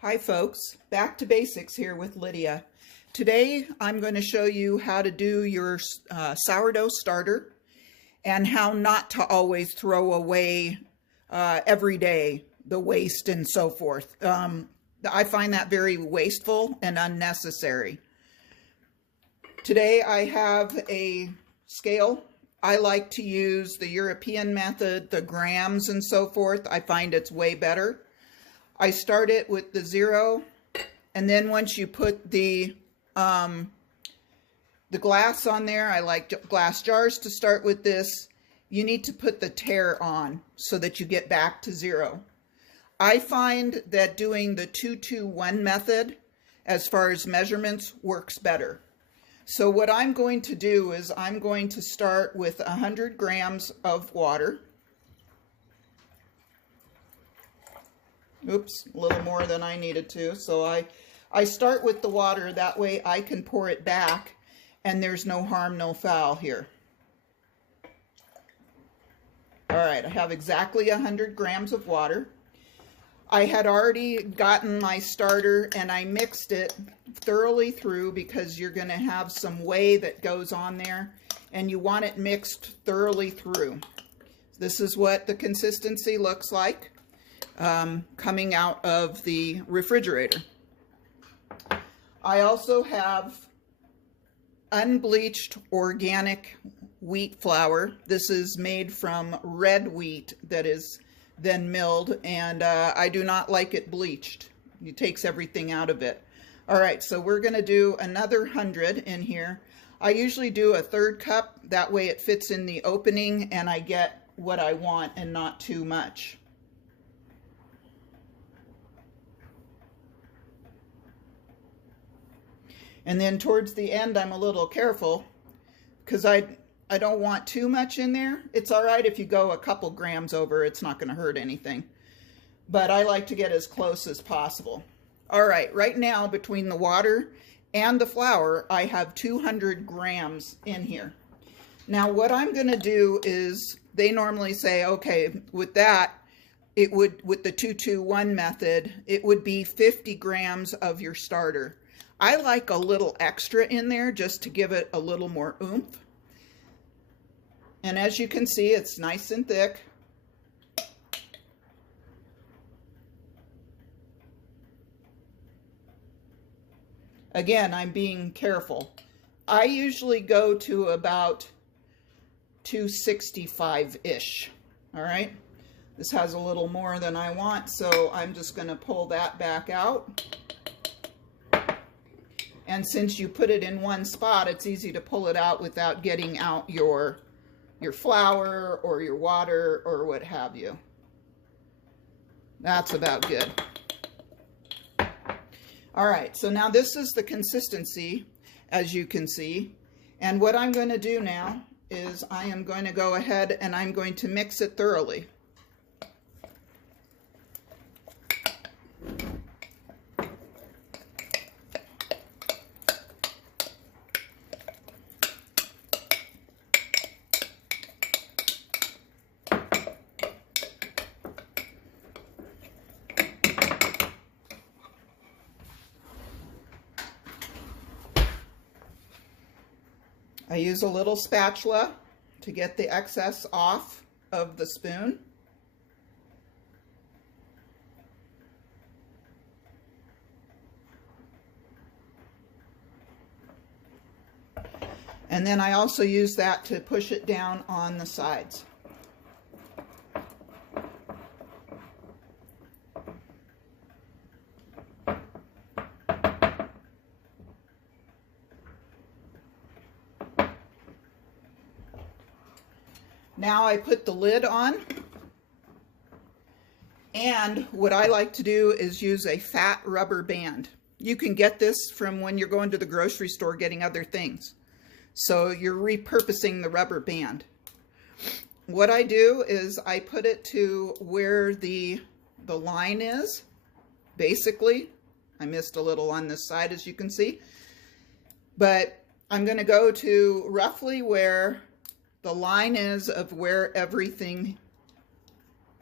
Hi folks, back to basics here with Lydia. Today I'm going to show you how to do your sourdough starter and how not to always throw away every day the waste and so forth. I find that very wasteful and unnecessary. Today I have a scale. I like to use the European method, the grams and so forth. I find it's way better. I start it with the 0, and then once you put the glass on there, I like glass jars to start with this, you need to put the tare on so that you get back to 0. I find that doing the 2-2-1 method as far as measurements works better. So what I'm going to do is I'm going to start with 100 grams of water. Oops, a little more than I needed to. So I start with the water, that way I can pour it back and there's no harm, no foul here. All right, I have exactly 100 grams of water. I had already gotten my starter and I mixed it thoroughly through because you're going to have some whey that goes on there and you want it mixed thoroughly through. This is what the consistency looks like coming out of the refrigerator. I also have unbleached organic wheat flour. This is made from red wheat that is then milled, and I do not like it bleached. It takes everything out of it. All right, so we're going to do another 100 in here. I usually do a 1/3 cup. That way it fits in the opening and I get what I want and not too much. And then towards the end, I'm a little careful because I don't want too much in there. It's all right if you go a couple grams over, it's not going to hurt anything. But I like to get as close as possible. All right, right now between the water and the flour, I have 200 grams in here. Now what I'm going to do is, they normally say, okay, with that, it would, with the 2-2-1 method, it would be 50 grams of your starter. I like a little extra in there just to give it a little more oomph. And as you can see, it's nice and thick. Again, I'm being careful. I usually go to about 265-ish. All right. This has a little more than I want, so I'm just going to pull that back out. And since you put it in one spot, it's easy to pull it out without getting out your flour or your water or what have you. That's about good. All right, so now this is the consistency, as you can see. And what I'm going to do now is I am going to go ahead and I'm going to mix it thoroughly. I use a little spatula to get the excess off of the spoon. And then I also use that to push it down on the sides. Now I put the lid on, and what I like to do is use a fat rubber band. You can get this from when you're going to the grocery store getting other things. So you're repurposing the rubber band. What I do is I put it to where the line is, basically. I missed a little on this side, as you can see. But I'm going to go to roughly where the line is of where everything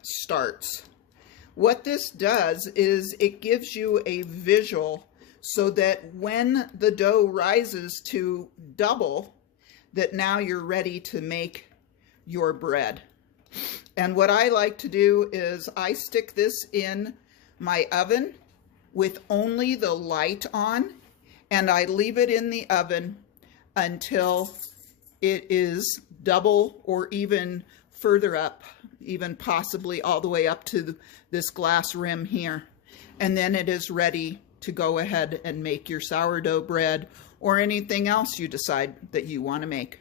starts. What this does is it gives you a visual so that when the dough rises to double, that now you're ready to make your bread. And what I like to do is I stick this in my oven with only the light on, and I leave it in the oven until it is double or even further up, even possibly all the way up to this glass rim here. And then it is ready to go ahead and make your sourdough bread or anything else you decide that you want to make.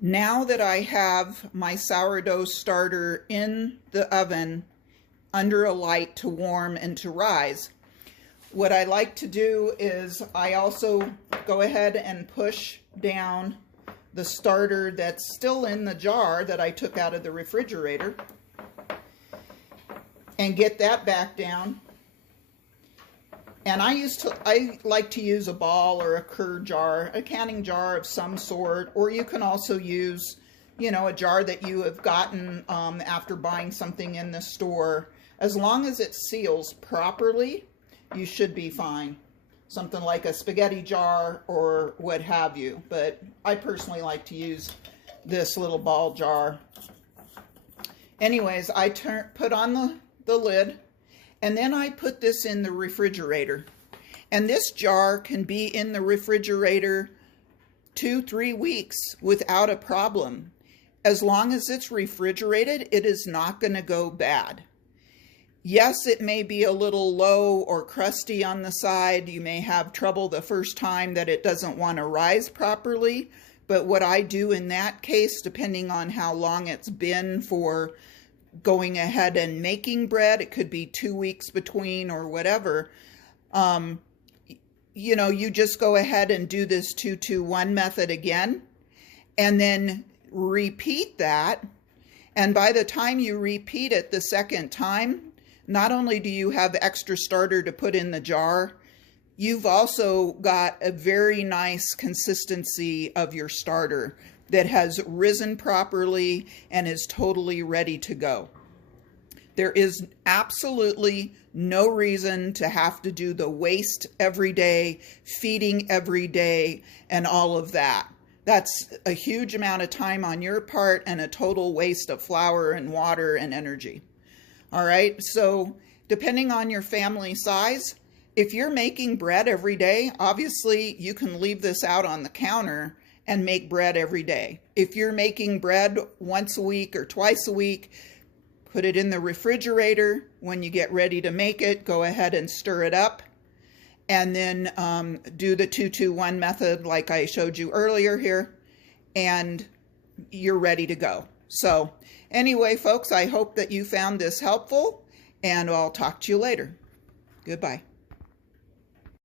Now that I have my sourdough starter in the oven under a light to warm and to rise, what I like to do is I also go ahead and push down the starter that's still in the jar that I took out of the refrigerator and get that back down. And I like to use a ball or a curd jar, a canning jar of some sort, or you can also use, you know, a jar that you have gotten after buying something in the store. As long as it seals properly, you should be fine. Something like a spaghetti jar or what have you. But I personally like to use this little ball jar. Anyways, I put on the lid. And then I put this in the refrigerator. And this jar can be in the refrigerator 2-3 weeks without a problem. As long as it's refrigerated, it is not going to go bad. Yes, it may be a little low or crusty on the side. You may have trouble the first time that it doesn't want to rise properly. But what I do in that case, depending on how long it's been for going ahead and making bread, it could be 2 weeks between or whatever, you know, you just go ahead and do this 2-2-1 method again and then repeat that. And by the time you repeat it the second time, not only do you have extra starter to put in the jar, you've also got a very nice consistency of your starter that has risen properly and is totally ready to go. There is absolutely no reason to have to do the waste every day, feeding every day, and all of that. That's a huge amount of time on your part and a total waste of flour and water and energy. All right, so depending on your family size, if you're making bread every day, obviously you can leave this out on the counter and make bread every day. If you're making bread once a week or twice a week, put it in the refrigerator. When you get ready to make it, go ahead and stir it up. And then do the 2-2-1 method like I showed you earlier here. And you're ready to go. So anyway, folks, I hope that you found this helpful. And I'll talk to you later. Goodbye.